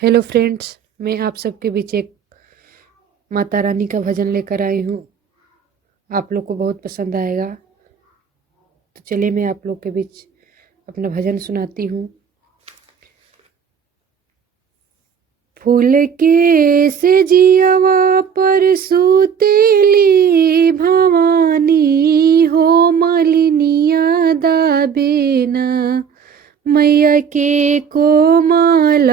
Hello friends, मैं आप सबके बीच एक माता रानी का भजन लेकर आई हूँ। आप लोग को बहुत पसंद आएगा। तो चलिए मैं आप लोग के बीच अपना भजन सुनाती हूँ। फूल के से जियावा पर सुतेली भवानी हो, मलिनिया दाबेना मैया के कोमल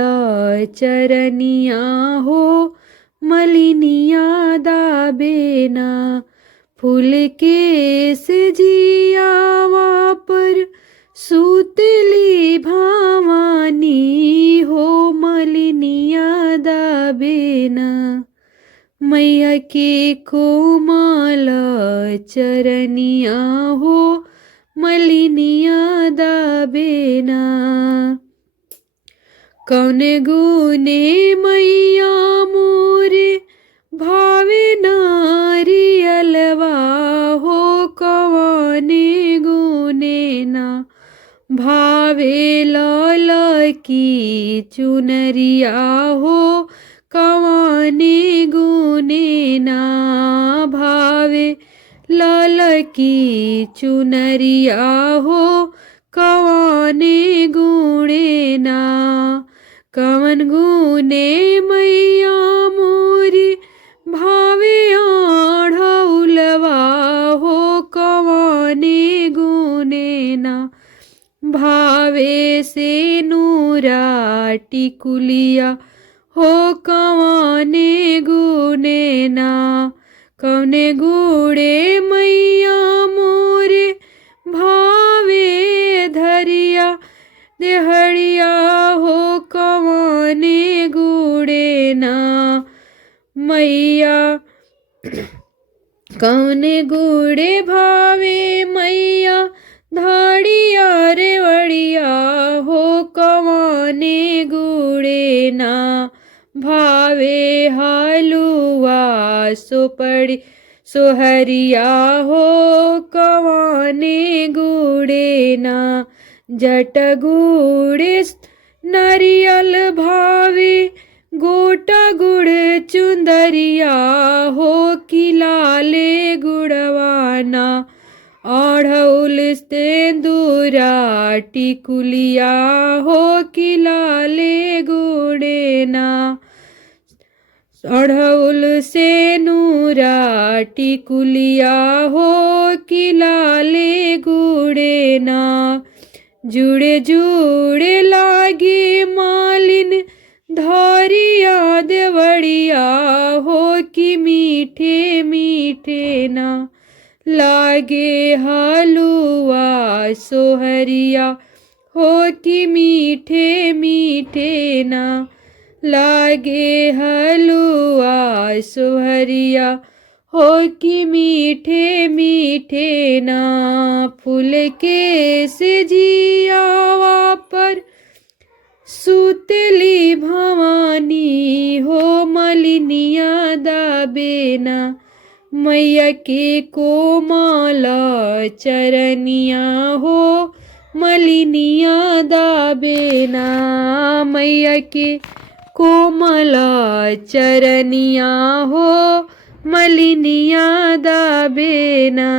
चरनिया हो, मलिनिया दाबेना। फूल के से जियावा पर सुतली भवानी हो, मलिनिया दाबेना मैया के कोमल चरनिया हो, मलिनिया दाबेना। कौने गुने मैया मोरे भावे नारियलवा हो, कौने गुने ना भावे लाल की चुनरिया हो, कौने गुने ना भावे लाल की चुनरिया हो, कौने गुणे ना। कवन गुने मैया मोरी भावे आढ़ौलवा हो, कौने गुने ना भावे से नूरा टिकुलिया हो, कौने गुने ना। कौने गुड़े मैया मोरे भावे धरिया देहड़िया हो, कौने गुड़े ना मैया। कौने गुड़े भावे मैया धाड़िया रेवड़िया हो, कौने गुड़े ना भावे हलुआ सुपड़ी सोहरिया हो, कौने गुड़े ना। जट गुड़े नारियल भावे गोटा गुड़ चुंदरिया हो, किलाले गुड़वाना आढ़ौल सेंदूरा टिकुलिया हो, किलाले गुड़ेना। अढ़ौल से नूरा टिकुलिया हो, किलाले गुड़ेना। जुड़े जुड़े लागे मालिन धारिया देवड़िया हो, कि मीठे मीठे ना लागे हलुआ सोहरिया हो, कि मीठे मीठे ना लागे हलुआ सोहरिया हो, कि मीठे मीठे ना। फूल के से जियावा पर सुतली भवानी हो, मलिनिया दाबेना मैया के कोमल चरनिया हो, मलिनिया दाबेना मैया के कोमल चरनिया हो, मलिनिया दाबेना।